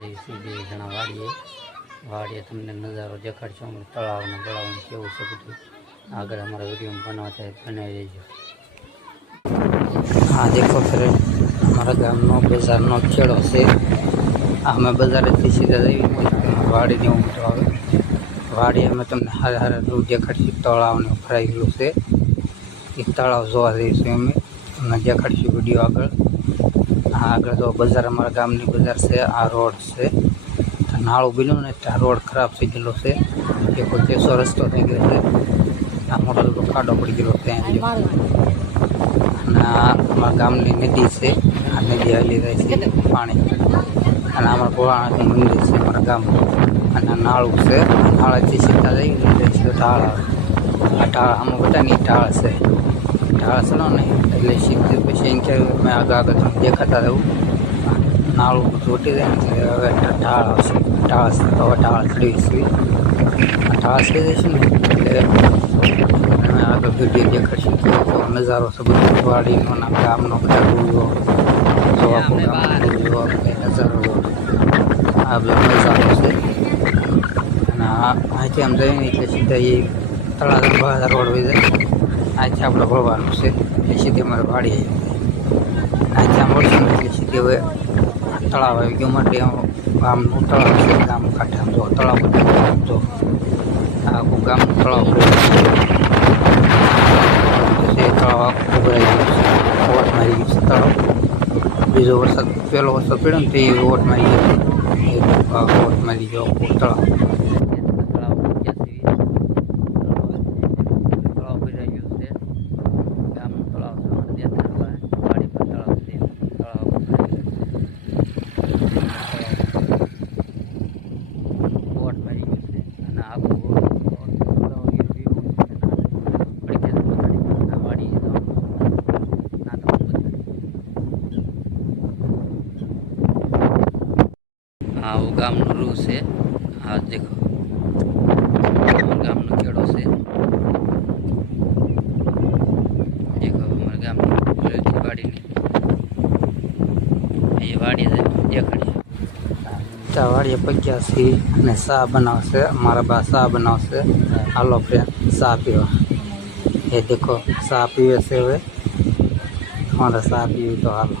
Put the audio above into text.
સીધી ઘણા વાડીએ તમને નજારો દેખાડશો તળાવના તળાવનું કેવું છે બધું આગળ અમારા વિડીયો બનાવવા થાય બનાવી દેજો। हाँ देखो फिर हमारा गाम नो बाजार नो खेड़ो से हमें बाजार थी सीधा वाड़ी ने उमटो आवे वाड़ी में तमने हारे हारे रूप देखाड़शुं तळाव ने भरायेલું છે એ તળાવ જોવા જઈશું અમે તમને દેખાડશું વિડીયો આગળ। આગળ તો બજાર અમારા ગામની બજાર છે આ રોડ છે નાળું બન્યું ને ત્યાં રોડ ખરાબ થઈ ગયેલો છે એ કોઈ કેસો રસ્તો થઈ ગયો છે આ મોટો ખાડો પડી ગયેલો છે અને આ અમારા ગામની નદી છે આ નદી હાલી રહી છે પાણી અને અમારા ભોળાનાથનું મંદિર છે અમારા ગામમાં અને નાળું છે નાળાથી સીધા જઈ છે ઢાળ આ ઢાળ આમાં બધાની ઢાળ છે ઢાળ ચડો ને એટલે સીધું પછી એમ કે મેં આગળ દેખાતા રહું નાળું ચોટી જાય ને એટલે હવે ઢાળ આવશે ઢાળ હવે ઢાળ ચડી છે ઢાળ ચડી જઈશું ને એટલે અમે આગળ વિડીયો દેખાડશું કે નજારો છે બધો વાડીનો ના ગામનો બધા ડૂબો નજારો આ બધો નજારો છે અને અહીંથી આમ જઈને એટલે સીધા એ તળાવ બહાર રોડ વહી જાય અહીંથી આપણે વળવાનું છે એટલે સીધી અમારે વાડી અહીંથી આમ વળશું ને એટલે સીધી હવે તળાવ આવી ગયું માટે ગામનું તળાવ છે ગામ કાંઠે આમ જો તળાવ આમ જો આખું ગામનું તળાવ તળાવ ભરાઈ ગયું છે વોટ મારી ગયું છે તળાવ બીજો વરસાદ પહેલો વરસાદ પડ્યો ને તે વોટ મારી ગયો વોટ મારી ગયો તળાવ हाँ वो गाम रू से हाँ देखो गाम खेड़ो से देखो हमारे गाम वाड़ी ये वाड़ी से देखा वाड़ी पग्या सी ने सा बनावशे अमारा बा सा बनावशे हालो फ्रेंड सा पीवा ये देखो सा पीवे से हवे हमारा सा पीवी तो हालो।